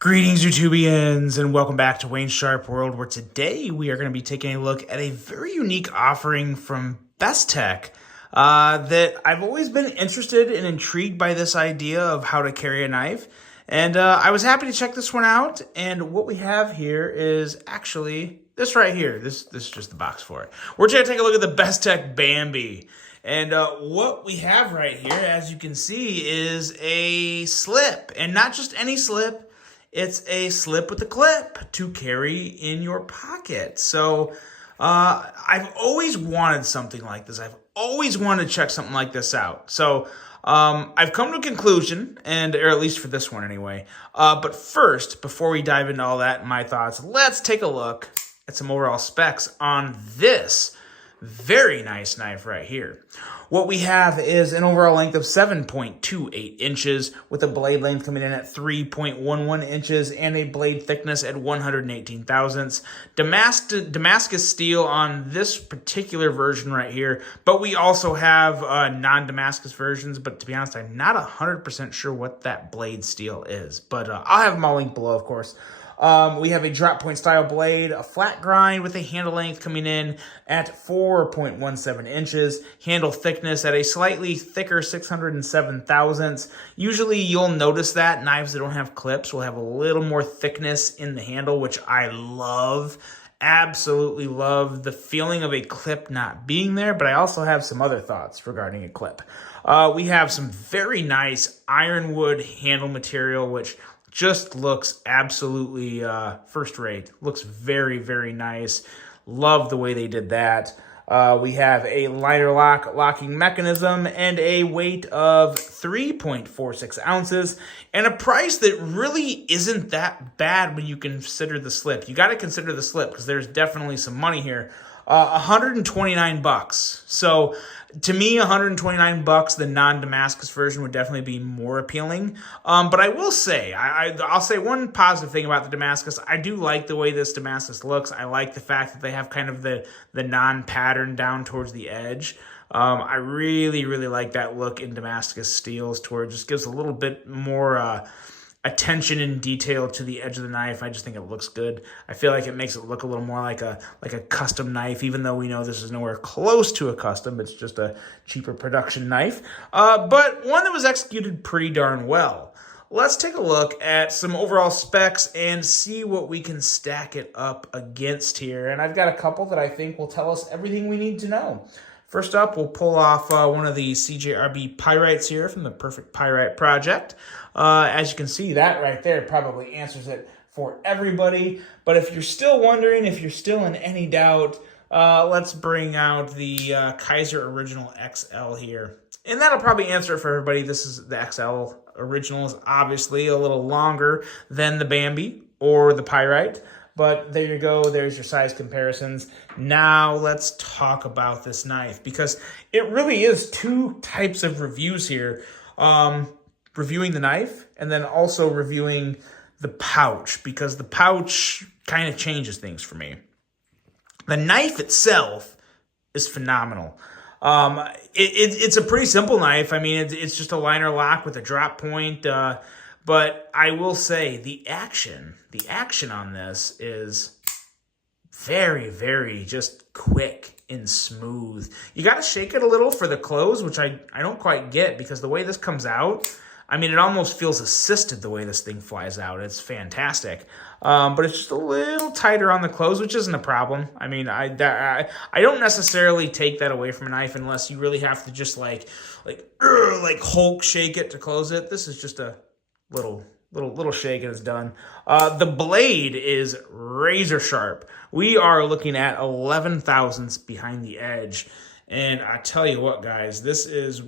Greetings, YouTubians, and welcome back to Wayne's Sharp World, where today we are going to be taking a look at a very unique offering from Best Tech that I've always been interested and intrigued by this idea of how to carry a knife. And I was happy to check this one out. And what we have here is actually this right here. This is just the box for it. We're going to take a look at the Best Tech Bambi. And what we have right here, as you can see, is a slip. And not just any slip. It's a slip with a clip to carry in your pocket. So I've always wanted something like this. I've always wanted to check something like this out. So I've come to a conclusion, or at least for this one anyway. But first, before we dive into all that and my thoughts, let's take a look at some overall specs on this very nice knife right here. What we have is an overall length of 7.28 inches with a blade length coming in at 3.11 inches and a blade thickness at 118 thousandths. Damascus steel on this particular version right here, but we also have non-Damascus versions, but to be honest, I'm not 100% sure what that blade steel is, but I'll have them all linked below, of course. We have a drop point style blade, a flat grind with a handle length coming in at 4.17 inches, handle thickness at a slightly thicker 607 thousandths. Usually you'll notice that knives that don't have clips will have a little more thickness in the handle, which I love. Absolutely love the feeling of a clip not being there, but I also have some other thoughts regarding a clip. We have some very nice ironwood handle material, which just looks absolutely first rate. Looks very, very nice. Love the way they did that. We have a liner locking mechanism and a weight of 3.46 ounces and a price that really isn't that bad when you consider the slip. You got to consider the slip because there's definitely some money here. $129. So to me, $129, the non-Damascus version would definitely be more appealing. But I will say, I'll say one positive thing about the Damascus. I do like the way this Damascus looks. I like the fact that they have kind of the non-pattern down towards the edge. I really, really like that look in Damascus steels, to where it just gives a little bit more attention and detail to the edge of the knife. I just think it looks good. I feel like it makes it look a little more like a custom knife, even though we know this is nowhere close to a custom. It's just a cheaper production knife, but one that was executed pretty darn well. Let's take a look at some overall specs and see what we can stack it up against here. And I've got a couple that I think will tell us everything we need to know. First up, we'll pull off one of the CJRB pyrites here from the Perfect Pyrite Project. As you can see, that right there probably answers it for everybody. But if you're still wondering, if you're still in any doubt, let's bring out the Kaiser Original XL here. And that'll probably answer it for everybody. This is the XL Original, is obviously a little longer than the Bambi or the Pyrite. But there you go. There's your size comparisons. Now let's talk about this knife, because it really is two types of reviews here. Reviewing the knife and then also reviewing the pouch, because the pouch kind of changes things for me. The knife itself is phenomenal. It's a pretty simple knife. I mean, it's just a liner lock with a drop point. But I will say the action on this is very, very just quick and smooth. You got to shake it a little for the close, which I don't quite get, because the way this comes out, I mean, it almost feels assisted the way this thing flies out. It's fantastic. But it's just a little tighter on the close, which isn't a problem. I mean, I don't necessarily take that away from a knife unless you really have to just like Hulk shake it to close it. This is just a little shake and it's done. The blade is razor sharp. We are looking at 11 thousandths behind the edge. And I tell you what, guys, this is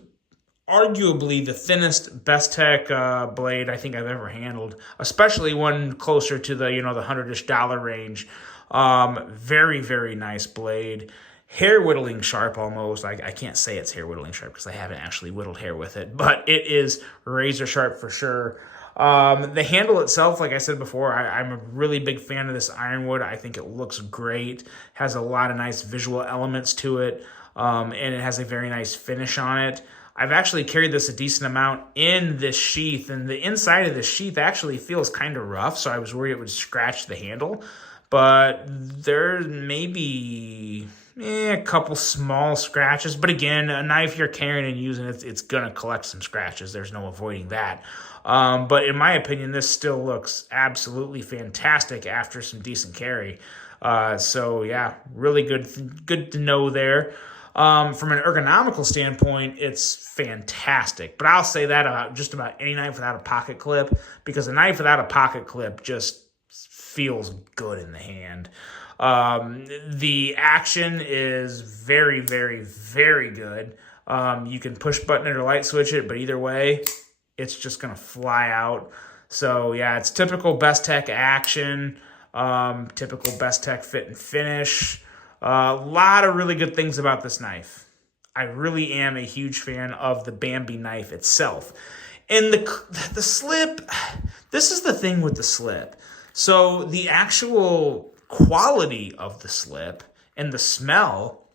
arguably the thinnest Best Tech blade I think I've ever handled, especially one closer to the, the $100-ish range. Very, very nice blade. Hair whittling sharp almost. I can't say it's hair whittling sharp because I haven't actually whittled hair with it, but it is razor sharp for sure. The handle itself, like I said before, I'm a really big fan of this ironwood. I think it looks great, has a lot of nice visual elements to it, and it has a very nice finish on it. I've actually carried this a decent amount in this sheath, and the inside of the sheath actually feels kind of rough, so I was worried it would scratch the handle. But there may be a couple small scratches. But again, a knife you're carrying and using, it's going to collect some scratches. There's no avoiding that. But in my opinion, this still looks absolutely fantastic after some decent carry. So yeah, really good to know there. From an ergonomical standpoint, it's fantastic. But I'll say that about just about any knife without a pocket clip, because a knife without a pocket clip just feels good in the hand. The action is very, very, very good. You can push button it or light switch it, but either way, it's just going to fly out. So yeah, it's typical Bestech action, typical Bestech fit and finish. A lot of really good things about this knife. I really am a huge fan of the Bambi knife itself. And the slip, this is the thing with the slip. So the actual quality of the slip and the smell,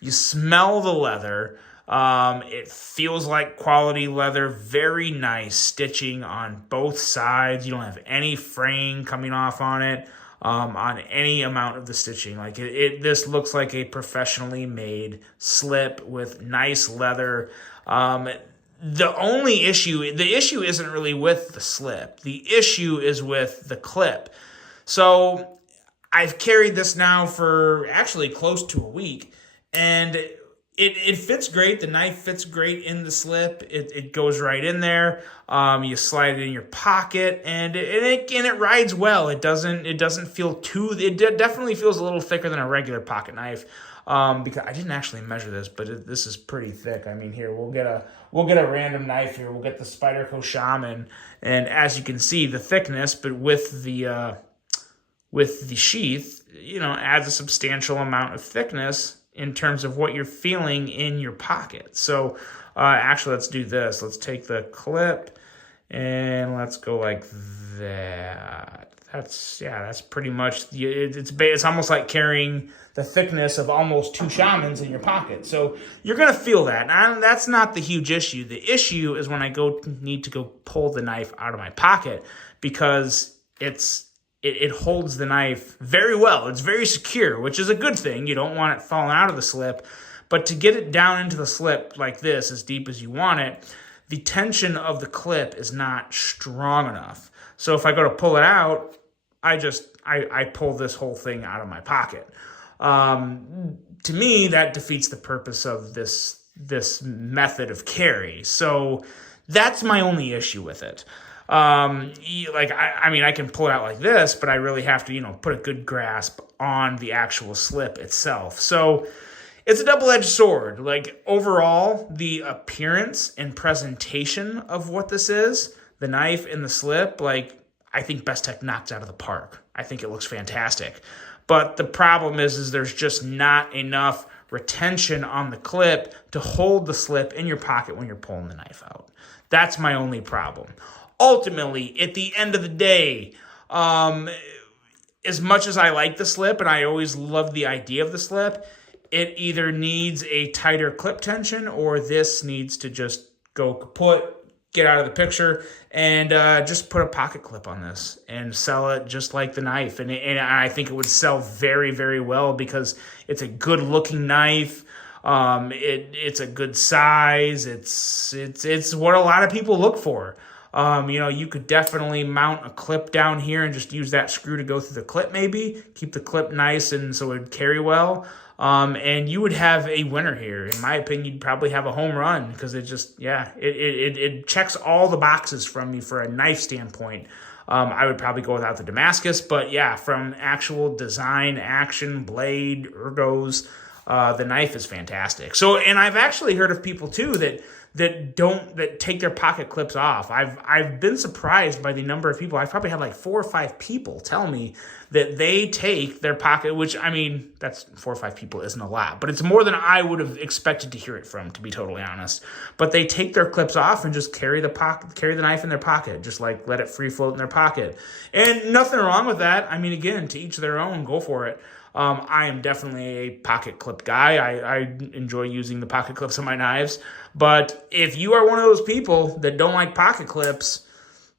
you smell the leather. It feels like quality leather, very nice stitching on both sides. You don't have any fraying coming off on it. On any amount of the stitching. Like this looks like a professionally made slip with nice leather. The issue isn't really with the slip. The issue is with the clip. So I've carried this now for actually close to a week, and it fits great. The knife fits great in the slip. It goes right in there. You slide it in your pocket, and it rides well. It doesn't feel too. It definitely feels a little thicker than a regular pocket knife. Because I didn't actually measure this, but this is pretty thick. I mean, here we'll get a random knife here. We'll get the Spyderco Shaman, and as you can see, the thickness, but with the sheath, adds a substantial amount of thickness in terms of what you're feeling in your pocket. So actually, let's do this. Let's take the clip and let's go like that. That's pretty much, it's almost like carrying the thickness of almost two Shamans in your pocket. So you're going to feel that. And that's not the huge issue. The issue is when I need to go pull the knife out of my pocket, because it holds the knife very well. It's very secure, which is a good thing. You don't want it falling out of the slip. But to get it down into the slip like this, as deep as you want it, the tension of the clip is not strong enough. So if I go to pull it out, I pull this whole thing out of my pocket. To me, that defeats the purpose of this method of carry. So that's my only issue with it. I can pull it out like this, but I really have to, put a good grasp on the actual slip itself. So it's a double-edged sword. Like, overall, the appearance and presentation of what this is, the knife and the slip, I think Bestech knocks out of the park. I think it looks fantastic. But the problem is there's just not enough retention on the clip to hold the slip in your pocket when you're pulling the knife out. That's my only problem. Ultimately, at the end of the day, as much as I like the slip, and I always love the idea of the slip, it either needs a tighter clip tension, or this needs to just go kaput, get out of the picture, and just put a pocket clip on this and sell it just like the knife. And I think it would sell very, very well, because it's a good-looking knife. It's a good size. It's what a lot of people look for. You could definitely mount a clip down here and just use that screw to go through the clip, maybe. Keep the clip nice and so it would carry well. And you would have a winner here. In my opinion, you'd probably have a home run, because it checks all the boxes from me for a knife standpoint. I would probably go without the Damascus, but yeah, from actual design, action, blade, ergos, the knife is fantastic. So, and I've actually heard of people too that take their pocket clips off. I've been surprised by the number of people. I've probably had like 4 or 5 people tell me that they take their pocket, which, that's 4 or 5 people isn't a lot, but it's more than I would have expected to hear it from, to be totally honest. But they take their clips off and just carry the knife in their pocket, just like let it free float in their pocket. And nothing wrong with that. Again, to each their own, go for it. I am definitely a pocket clip guy. I enjoy using the pocket clips on my knives. But if you are one of those people that don't like pocket clips,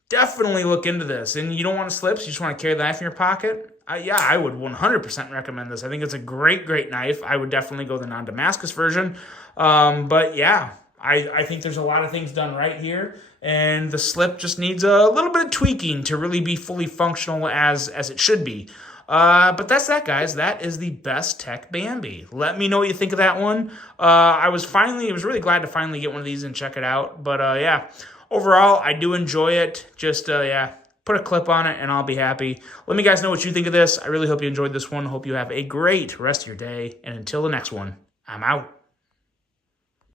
definitely look into this. And you don't want slips, you just want to carry the knife in your pocket. Yeah, I would 100% recommend this. I think it's a great, great knife. I would definitely go the non-Damascus version. But yeah, I think there's a lot of things done right here. And the slip just needs a little bit of tweaking to really be fully functional as it should be. But that's that, guys. That is the Best Tech Bambi. Let me know what you think of that one. I was really glad to finally get one of these and check it out. But yeah, overall, I do enjoy it. Just, yeah, put a clip on it and I'll be happy. Let me guys know what you think of this. I really hope you enjoyed this one. Hope you have a great rest of your day. And until the next one, I'm out.